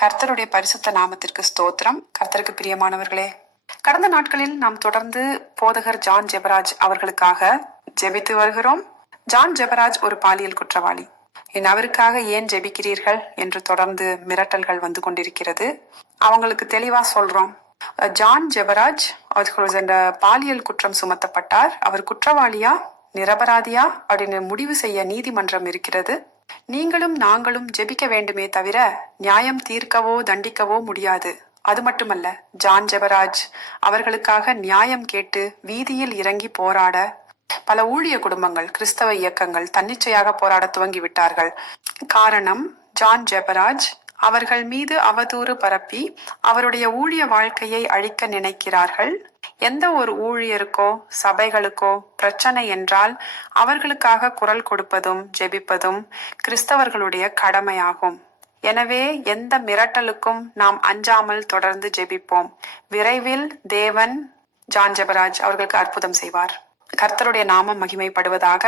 கர்த்தருடைய பரிசுத்த நாமத்திற்கு ஸ்தோத்திரம். கர்த்தருக்கு பிரியமானவர்களே கடந்த நாட்களில் நாம் தொடர்ந்து போதகர் ஜான் ஜெபராஜ் அவர்களுக்காக ஜெபித்து வருகிறோம். ஜான் ஜெபராஜ் ஒரு பாலியல் குற்றவாளி. என் அவருக்காக ஏன் ஜெபிக்கிறீர்கள் என்று தொடர்ந்து மிரட்டல்கள் வந்து கொண்டிருக்கிறது. அவங்களுக்கு தெளிவா சொல்றோம். ஜான் ஜெபராஜ் அவர்கள் என்ற பாலியல் குற்றம் சுமத்தப்பட்டார். அவர் குற்றவாளியா? நிரபராதியா? அப்படின்னு முடிவு செய்ய நீதிமன்றம் இருக்கிறது. நீங்களும் நாங்களும் ஜெபிக்க வேண்டுமே தவிர நியாயம் தீர்க்கவோ தண்டிக்கவோ முடியாது. அது மட்டுமல்ல ஜான் ஜெபராஜ் அவர்களுக்காக நியாயம் கேட்டு வீதியில் இறங்கி போராட பல ஊழிய குடும்பங்கள் கிறிஸ்தவ இயக்கங்கள் தன்னிச்சையாக போராட துவங்கி விட்டார்கள் காரணம் ஜான் ஜெபராஜ் அவர்கள் மீது அவதூறு பரப்பி அவருடைய ஊழிய வாழ்க்கையை அழிக்க நினைக்கிறார்கள். எந்த ஒரு ஊழியருக்கோ சபைகளுக்கோ பிரச்சனை என்றால் அவர்களுக்காக குரல் கொடுப்பதும் ஜெபிப்பதும் கிறிஸ்தவர்களுடைய கடமையாகும். எனவே எந்த மிரட்டலுக்கும் நாம் அஞ்சாமல் தொடர்ந்து ஜெபிப்போம். விரைவில் தேவன் ஜான் ஜெபராஜ் அவர்களுக்கு அற்புதம் செய்வார். கர்த்தருடைய நாமம் மகிமைப்படுவதாக